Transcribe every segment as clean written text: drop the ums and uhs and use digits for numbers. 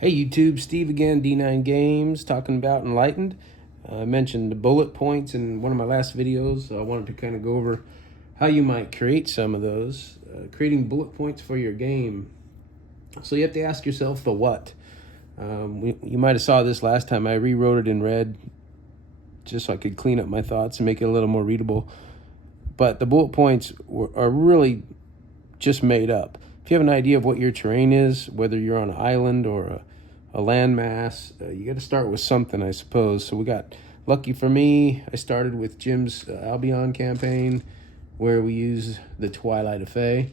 Hey YouTube, Steve again, D9 Games, talking about Enlightened. I mentioned the bullet points in one of my last videos, so I wanted to kind of go over how you might create some of those. Creating bullet points for your game. So you have to ask yourself the what. You might have saw this last time. I rewrote it in red just so I could clean up my thoughts and make it a little more readable. But the bullet points are really just made up. If you have an idea of what your terrain is, whether you're on an island or a landmass, you got to start with something, I suppose. So we got, lucky for me, I started with Jim's Albion campaign, where we use the Twilight of Fae,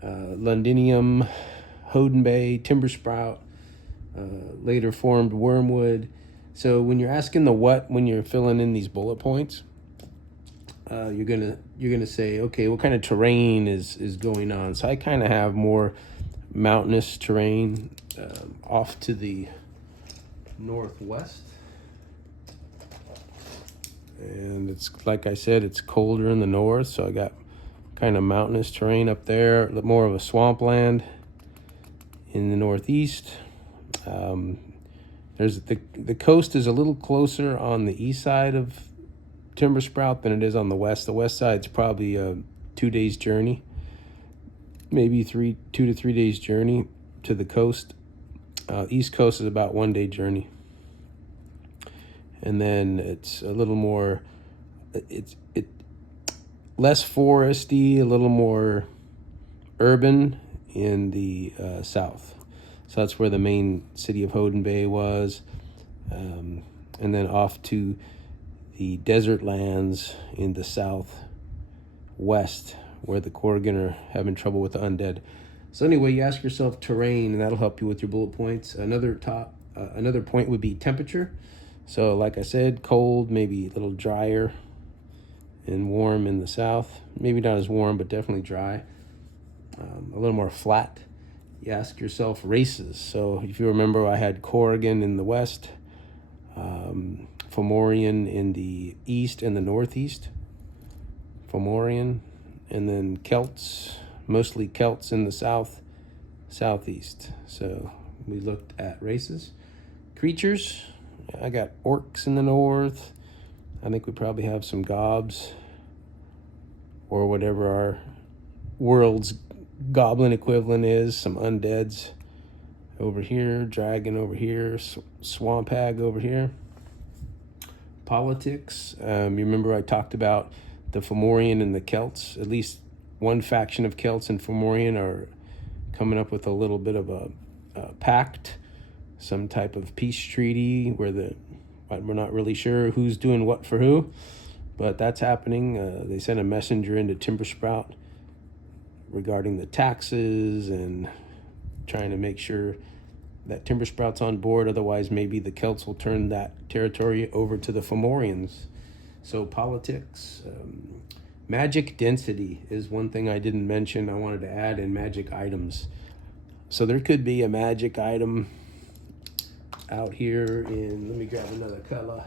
Londinium, Hoden Bay, Timber Sprout, later formed Wormwood. So when you're asking the what, when you're filling in these bullet points, you're gonna say, okay, what kind of terrain is going on? So I kind of have more mountainous terrain off to the northwest, and it's like I said, it's colder in the north, so I got kind of mountainous terrain up there, more of a swampland in the northeast. There's the coast is a little closer on the east side of Timber Sprout than it is on the west. The west side's probably a 2 days journey, maybe 2 to 3 days journey to the coast. East coast is about 1 day journey, and then it's a little more, it's less foresty, a little more urban in the south. So that's where the main city of Hoden Bay was, and then off to the desert lands in the southwest, where the Korrigan are having trouble with the undead. So anyway, you ask yourself terrain, and that'll help you with your bullet points. Another point would be temperature. So like I said, cold, maybe a little drier, and warm in the south. Maybe not as warm, but definitely dry. A little more flat. You ask yourself races. So if you remember, I had Korrigan in the west, Fomorian in the east and the northeast, Fomorian, and then Celts, mostly Celts in the southeast. So we looked at races. Creatures, I got orcs in the north. I think we probably have some gobs, or whatever our world's goblin equivalent is, some undeads over here, dragon over here, swamp hag over here. Politics, you remember I talked about the Fomorian and the Celts. At least one faction of Celts and Fomorian are coming up with a little bit of a pact, some type of peace treaty where we're not really sure who's doing what for who, but that's happening. They sent a messenger into Timber Sprout regarding the taxes and trying to make sure that Timber Sprout's on board. Otherwise, maybe the Celts will turn that territory over to the Fomorians. So politics. Magic density is one thing I didn't mention. I wanted to add in magic items. So there could be a magic item out here in, let me grab another color.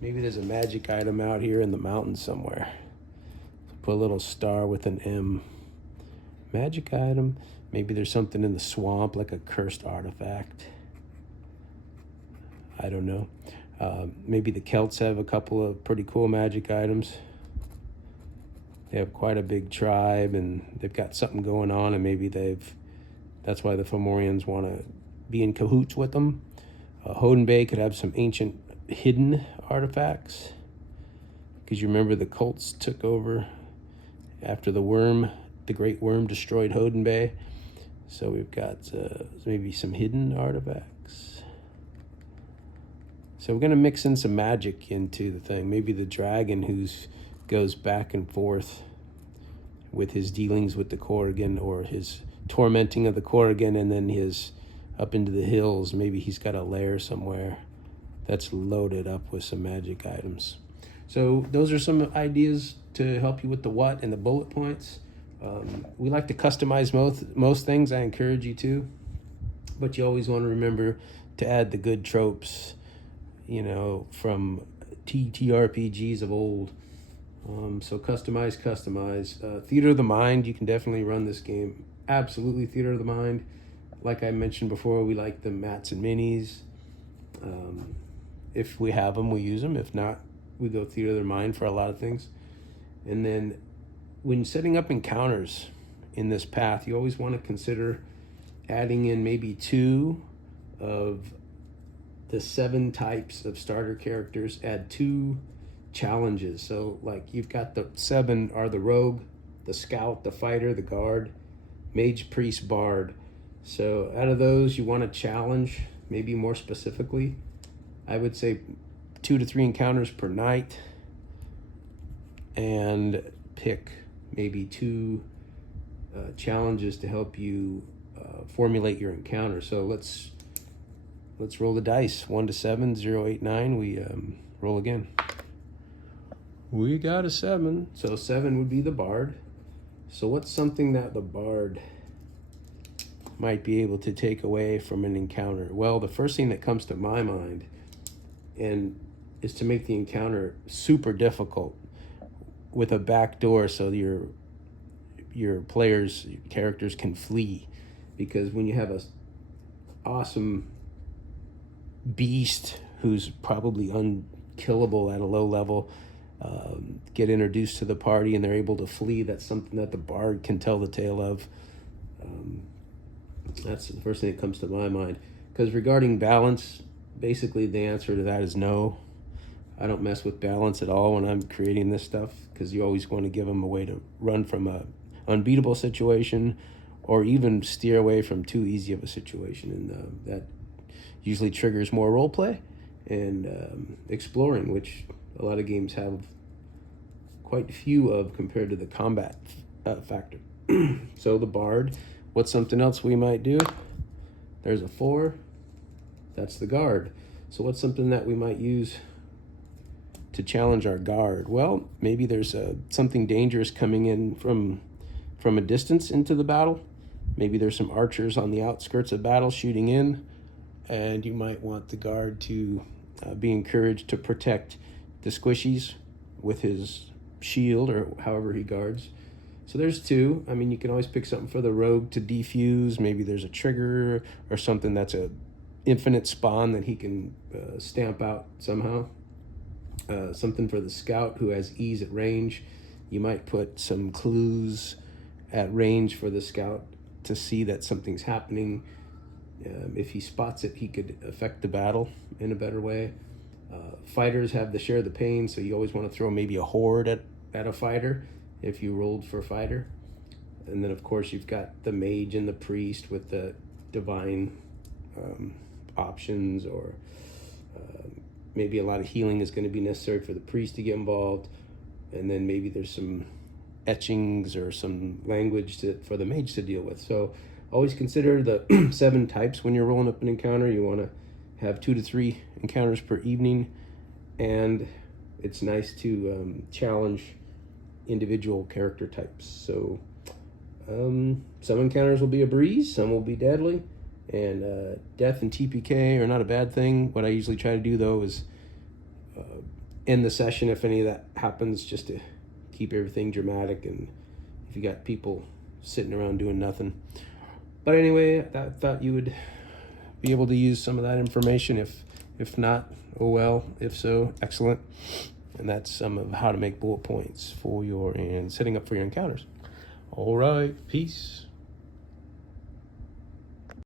Maybe there's a magic item out here in the mountains somewhere. Put a little star with an M. Magic item. Maybe there's something in the swamp, like a cursed artifact. I don't know. Maybe the Celts have a couple of pretty cool magic items. They have quite a big tribe, and they've got something going on, and maybe that's why the Fomorians want to be in cahoots with them. Hoden Bay could have some ancient hidden artifacts, because you remember the cults took over after the great worm destroyed Hoden Bay. So we've got maybe some hidden artifacts. So we're going to mix in some magic into the thing. Maybe the dragon who goes back and forth with his dealings with the Korrigan, or his tormenting of the Korrigan, and then his up into the hills. Maybe he's got a lair somewhere that's loaded up with some magic items. So those are some ideas to help you with the what and the bullet points. We like to customize most things. I encourage you to, but you always want to remember to add the good tropes, from TTRPGs of old. So customize. Theater of the mind, you can definitely run this game. Absolutely theater of the mind. Like I mentioned before, we like the mats and minis. If we have them, we use them. If not, we go theater of their mind for a lot of things. And then when setting up encounters in this path, you always want to consider adding in maybe 2 of the 7 types of starter characters. Add 2 challenges. So like you've got the 7 are the rogue, the scout, the fighter, the guard, mage, priest, bard. So out of those, you want to challenge, maybe more specifically, I would say 2 to 3 encounters per night, and pick maybe 2 challenges to help you formulate your encounter. So let's roll the dice. 1 to 7, 0, 8, 9. We roll again. We got a 7. So 7 would be the bard. So what's something that the bard might be able to take away from an encounter? Well, the first thing that comes to my mind is to make the encounter super difficult with a back door, so your players, characters can flee. Because when you have a awesome beast who's probably unkillable at a low level get introduced to the party and they're able to flee, that's something that the bard can tell the tale of. That's the first thing that comes to my mind. Because regarding balance, basically the answer to that is no. I don't mess with balance at all when I'm creating this stuff, because you always want to give them a way to run from a unbeatable situation, or even steer away from too easy of a situation, and that usually triggers more role play and exploring, which a lot of games have quite few of compared to the combat factor. So the bard, what's something else we might do? There's a 4, that's the guard. So what's something that we might use to challenge our guard? Well, maybe there's something dangerous coming in from a distance into the battle. Maybe there's some archers on the outskirts of battle shooting in, and you might want the guard to be encouraged to protect the squishies with his shield or however he guards. So there's 2. I mean, you can always pick something for the rogue to defuse. Maybe there's a trigger or something that's a infinite spawn that he can stamp out somehow. Something for the scout who has ease at range. You might put some clues at range for the scout to see that something's happening. If he spots it, he could affect the battle in a better way. Fighters have the share the pain, so you always want to throw maybe a horde at a fighter if you rolled for fighter. And then of course you've got the mage and the priest with the divine options, or maybe a lot of healing is going to be necessary for the priest to get involved, and then maybe there's some etchings or some language for the mage to deal with. So always consider the 7 types when you're rolling up an encounter. You want to have 2 to 3 encounters per evening, and it's nice to challenge individual character types. So some encounters will be a breeze, some will be deadly, and death and TPK are not a bad thing. What I usually try to do though is end the session if any of that happens, just to keep everything dramatic, and if you got people sitting around doing nothing. But anyway, I thought you would be able to use some of that information. If not, oh well. If so, excellent. And that's some of how to make bullet points for and setting up for your encounters. All right, peace.